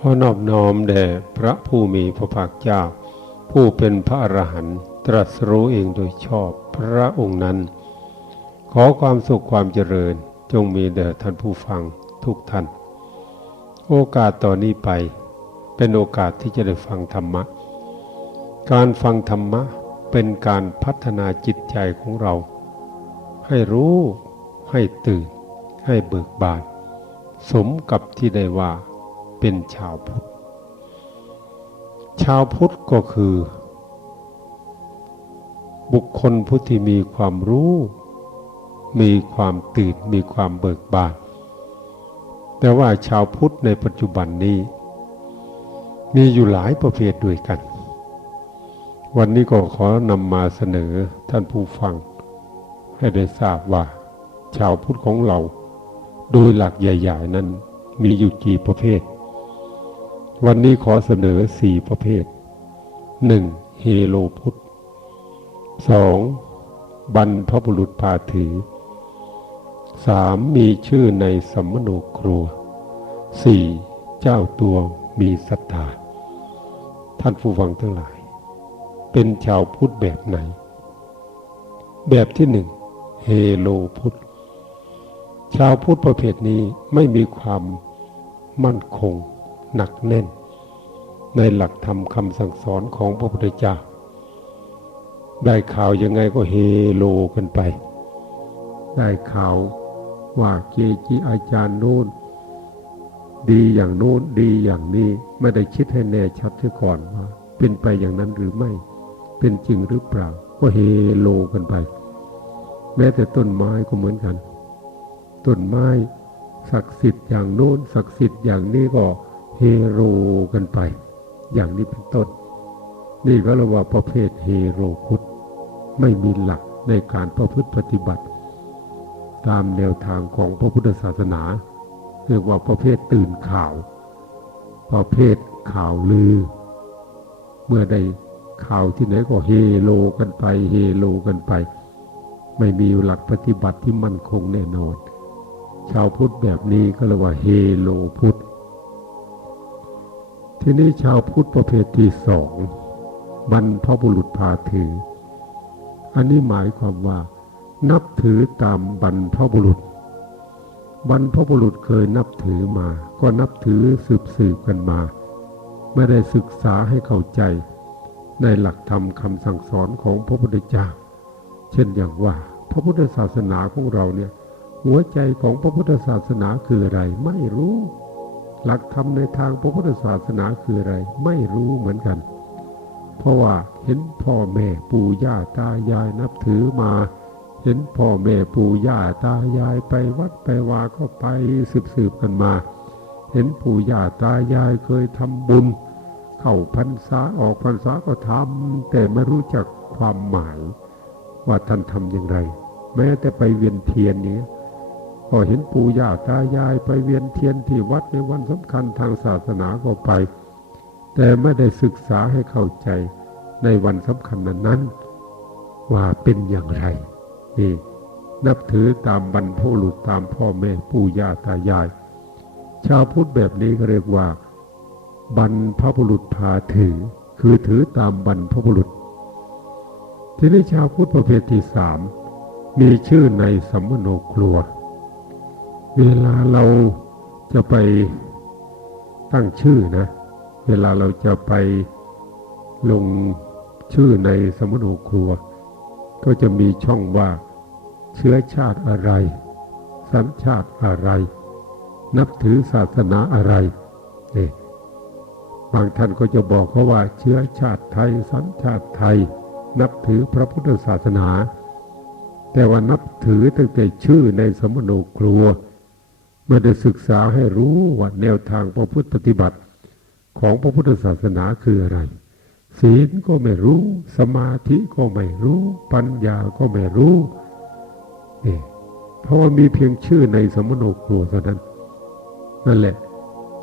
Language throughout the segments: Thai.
ขอนอบน้อมแด่พระผู้มีพระภาคเจ้า ผู้เป็นพระอรหันต์ตรัสรู้เองโดยชอบพระองค์นั้น ขอความสุขความเจริญจงมีแด่ท่านผู้ฟังทุกท่าน โอกาสต่อนนี้ไป เป็นโอกาสที่จะได้ฟังธรรมะ การฟังธรรมะเป็นการพัฒนาจิตใจของเรา ให้รู้ให้ตื่น ให้เบิกบาน สมกับที่ได้ว่า เป็นชาวพุทธ ชาวพุทธก็คือ บุคคลผู้ที่มีความรู้ มีความตื่น มีความเบิกบาน แต่ว่าชาวพุทธในปัจจุบันนี้ มีอยู่หลายประเภทด้วยกัน วันนี้ก็ขอนำมาเสนอท่านผู้ฟัง ให้ได้ทราบว่า ชาวพุทธของเราโดยหลักใหญ่ ๆ นั้นมีอยู่กี่ประเภท วันนี้ขอเสนอสี่ประเภทหนึ่งเฮโลพุทธสองบรรพบุรุษพาถือสามมีชื่อในสัมมโนครัวสี่เจ้าตัวมีศรัทธาท่านผู้ฟังทั้งหลาย เป็นชาวพุทธแบบไหน แบบที่หนึ่งเฮโลพุทธชาวพุทธประเภทนี้ไม่มีความมั่นคงหนักแน่น ในหลักธรรมคำสั่งสอนของพระพุทธเจ้า ได้ข่าวยังไงก็เฮโลกันไป ได้ข่าวว่าเกจิอาจารย์โน้นดีอย่างโน้นดีอย่างนี้ไม่ได้คิดให้แน่ชัดเสียก่อนว่าเป็นไปอย่างนั้นหรือไม่ เป็นจริงหรือเปล่า ก็เฮโลกันไป แม้แต่ต้นไม้ก็เหมือนกัน ต้นไม้ศักดิ์สิทธิ์อย่างโน้นศักดิ์สิทธิ์อย่างนี้ก็เฮโรกันไป อย่างนี้เป็นต้น นี่ก็เรียกว่าประเภทเฮโรพุทธไม่มีหลักในการประพฤติปฏิบัติ ตามแนวทางของพระพุทธศาสนา เรียกว่าประเภทตื่นข่าว ประเภทข่าวลือ เมื่อได้ข่าวที่ไหนก็เฮโลกันไปเฮโลกันไป ไม่มีหลักปฏิบัติที่มั่นคงแน่นอน ชาวพุทธแบบนี้ก็เรียกว่าเฮโลพุทธ ทีนี้ชาวพุทธประเภทที่สองบรรพบุรุษพาถือ อันนี้หมายความว่า นับถือตามบรรพบุรุษ บรรพบุรุษเคยนับถือมา ก็นับถือสืบสืบกันมา ไม่ได้ศึกษาให้เข้าใจ ในหลักธรรมคำสั่งสอนของพระพุทธเจ้า เช่นอย่างว่า พระพุทธศาสนาของเราเนี่ยหัวใจของพระพุทธศาสนาคืออะไรไม่รู้ หลักธรรมในทางพระพุทธศาสนาคืออะไร ไม่รู้เหมือนกัน เพราะว่าเห็นพ่อแม่ปู่ย่าตายายนับถือมา เห็นพ่อแม่ปู่ย่าตายายไปวัดไปวาก็ไปสืบสืบกันมา เห็นปู่ย่าตายายเคยทำบุญ เข้าพรรษาออกพรรษาก็ทำแต่ไม่รู้จักความหมาย ว่าท่านทำอย่างไร แม้แต่ไปเวียนเทียนอย่างนี้ ก็เห็นปู่ย่าตายายไปเวียนเทียนที่วัดในวันสำคัญทางศาสนาก็ไป แต่ไม่ได้ศึกษาให้เข้าใจในวันสำคัญนั้นนั้นว่าเป็นอย่างไร นี่นับถือตามบรรพบุรุษตามพ่อแม่ปู่ย่าตายาย ชาวพุทธแบบนี้ก็เรียกว่า บรรพบุรุษพาถือ คือถือตามบรรพบุรุษ ทีนี้ชาวพุทธประเภทที่สามมีชื่อในสัมมโนครัว เวลาเราจะไปตั้งชื่อนะ เวลาเราจะไปลงชื่อในสมมโนครัว ก็จะมีช่องว่าเชื้อชาติอะไร สัญชาติอะไร นับถือศาสนาอะไรนี่บางท่านก็จะบอกเขาว่าเชื้อชาติไทย สัญชาติไทย นับถือพระพุทธศาสนา แต่ว่านับถือตั้งแต่ชื่อในสมโนครัว ไม่ได้ศึกษาให้รู้ว่าแนวทางพระพุทธปฏิบัติของพระพุทธศาสนาคืออะไร ศีลก็ไม่รู้ สมาธิก็ไม่รู้ ปัญญาก็ไม่รู้นี่เพราะว่ามีเพียงชื่อในสมโนครัวเท่านั้น นั่นแหละ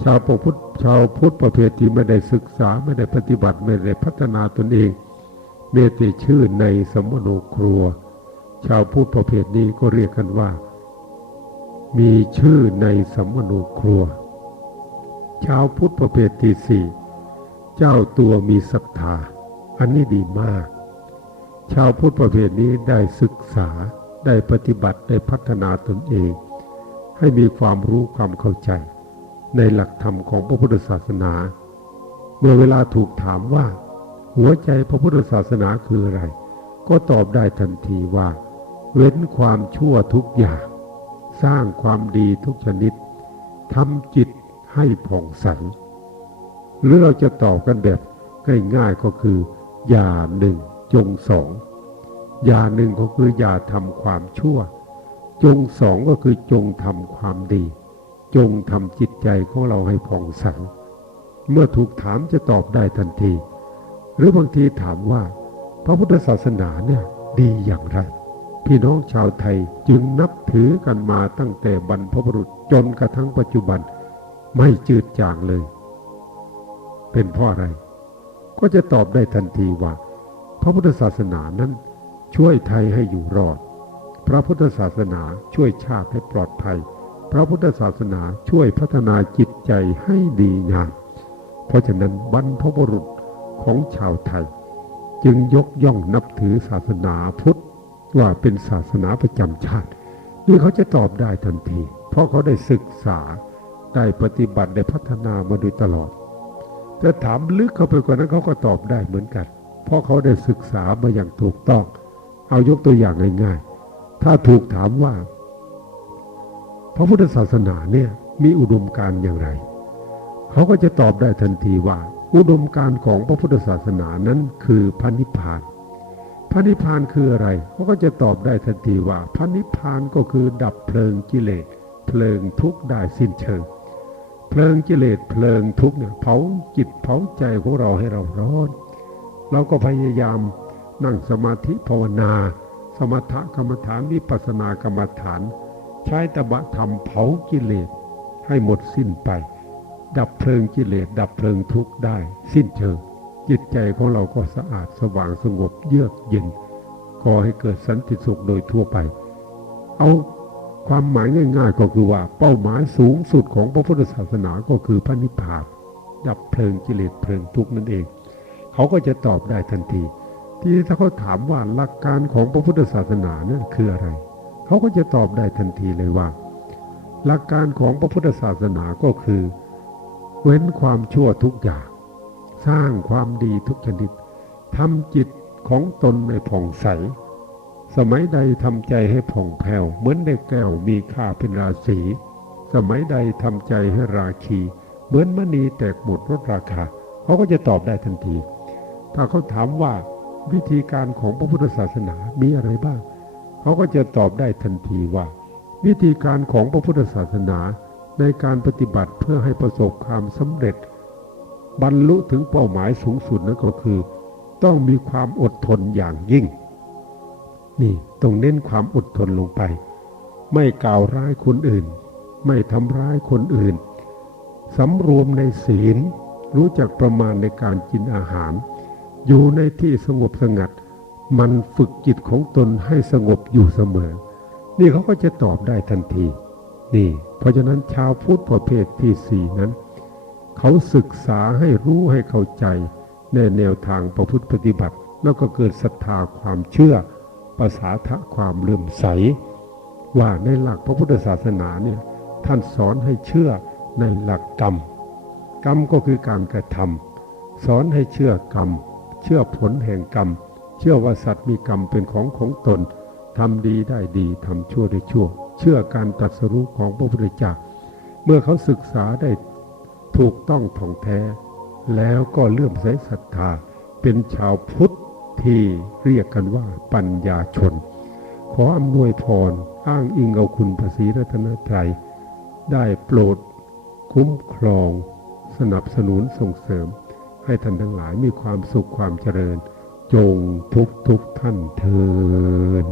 ชาวพุทธชาวพุทธประเภทที่ไม่ได้ศึกษาไม่ได้ปฏิบัติไม่ได้พัฒนาตนเองเมตติชื่อในสมโนครัว ชาวพุทธประเภทนี้ก็เรียกกันว่า มีชื่อในสัมมโนครัว ชาวพุทธประเภทที่สี่เจ้าตัวมีศรัทธา อันนี้ดีมาก ชาวพุทธประเภทนี้ได้ศึกษาได้ปฏิบัติได้พัฒนาตนเอง ให้มีความรู้ความเข้าใจ ในหลักธรรมของพระพุทธศาสนา เมื่อเวลาถูกถามว่า หัวใจพระพุทธศาสนาคืออะไร ก็ตอบได้ทันทีว่า เว้นความชั่วทุกอย่าง สร้างความดีทุกชนิดทำจิตให้ผ่องใส หรือเราจะตอบกันแบบง่ายๆก็คือ อย่าหนึ่งจงสอง อย่าหนึ่งก็คืออย่าทำความชั่ว จงสองก็คือจงทำความดี จงทำจิตใจของเราให้ผ่องใส เมื่อถูกถามจะตอบได้ทันที หรือบางทีถามว่า พระพุทธศาสนาเนี่ยดีอย่างไร พี่น้องชาวไทยจึงนับถือกันมาตั้งแต่บรรพบุรุษจนกระทั่งปัจจุบันไม่จืดจางเลย เป็นเพราะอะไร ก็จะตอบได้ทันทีว่า พระพุทธศาสนานั้นช่วยไทยให้อยู่รอด พระพุทธศาสนาช่วยชาติให้ปลอดภัย พระพุทธศาสนาช่วยพัฒนาจิตใจให้ดีงาม เพราะฉะนั้นบรรพบุรุษของชาวไทย จึงยกย่องนับถือศาสนาพุทธ ว่าเป็นศาสนาประจำชาติ นี่เขาจะตอบได้ทันที เพราะเขาได้ศึกษาได้ปฏิบัติได้พัฒนามาโดยตลอดแต่ถามลึกเข้าไปกว่านั้นเขาก็ตอบได้เหมือนกัน เพราะเขาได้ศึกษามาอย่างถูกต้อง เอายกตัวอย่างง่ายๆ ถ้าถูกถามว่า พระพุทธศาสนาเนี่ยมีอุดมการณ์อย่างไร เขาก็จะตอบได้ทันทีว่า อุดมการณ์ของพระพุทธศาสนานั้นคือพระนิพพาน พระนิพพานคืออะไรเขาก็จะตอบได้ทันทีว่า พระนิพพานก็คือดับเพลิงกิเลสเพลิงทุกข์ได้สิ้นเชิง เพลิงกิเลสเพลิงทุกข์เนี่ยเผาจิตเผาใจของเราให้เราร้อนเราก็พยายามนั่งสมาธิภาวนา สมถกรรมฐานวิปัสสนากรรมฐาน ใช้ตบะธรรมเผากิเลสให้หมดสิ้นไป ดับเพลิงกิเลสดับเพลิงทุกข์ได้สิ้นเชิง จิตใจของเราก็สะอาดสว่างสงบเยือกเย็นก่อให้เกิดสันติสุขโดยทั่วไป เอาความหมายง่ายๆก็คือว่าเป้าหมายสูงสุดของพระพุทธศาสนาก็คือพระนิพพาน ดับเพลิงกิเลสเพลิงทุกข์นั่นเอง เขาก็จะตอบได้ทันที ที่ถ้าเขาถามว่าหลักการของพระพุทธศาสนานั้นคืออะไร เขาก็จะตอบได้ทันทีเลยว่า หลักการของพระพุทธศาสนาก็คือ เว้นความชั่วทุกอย่าง สร้างความดีทุกชนิดทำจิตของตนในผ่องใส สมัยใดทำใจให้ผ่องแผ้ว เหมือนได้แก้วมีค่าเป็นราศี สมัยใดทำใจให้ราคี เหมือนมณีแตกหมดลดราคา เขาก็จะตอบได้ทันที ถ้าเขาถามว่าวิธีการของพระพุทธศาสนามีอะไรบ้าง เขาก็จะตอบได้ทันทีว่า วิธีการของพระพุทธศาสนาในการปฏิบัติเพื่อให้ประสบความสำเร็จ บรรลุถึงเป้าหมายสูงสุดนั่นก็คือ ต้องมีความอดทนอย่างยิ่ง นี่ต้องเน้นความอดทนลงไป ไม่กล่าวร้ายคนอื่น ไม่ทำร้ายคนอื่นสำรวมในศีล รู้จักประมาณในการกินอาหาร อยู่ในที่สงบสงัด มันฝึกจิตของตนให้สงบอยู่เสมอ นี่เขาก็จะตอบได้ทันที นี่ เพราะฉะนั้นชาวพุทธประเภทที่สี่นั้น เขาศึกษาให้รู้ให้เข้าใจในแนวทางประพฤติปฏิบัติ แล้วก็เกิดศรัทธาความเชื่อภาษาทะความเลื่อมใส ว่าในหลักพระพุทธศาสนาเนี่ยท่านสอนให้เชื่อในหลักกรรม กรรมก็คือการกระทำสอนให้เชื่อกรรม เชื่อผลแห่งกรรม เชื่อว่าสัตว์มีกรรมเป็นของของตนทำดีได้ดีทำชั่วได้ชั่ว เชื่อการตรัสรู้ของพระพุทธเจ้าเมื่อเขาศึกษาได้ ถูกต้องท่องแท้ แล้วก็เลื่อมใสศรัทธาเป็นชาวพุทธที่เรียกกันว่าปัญญาชน ขออำนวยพรอ้างอิงเอาคุณพระศรีรัตนตรัยได้โปรดคุ้มครอง สนับสนุนส่งเสริม ให้ท่านทั้งหลายมีความสุขความเจริญ จงทุกทุกท่านเทิน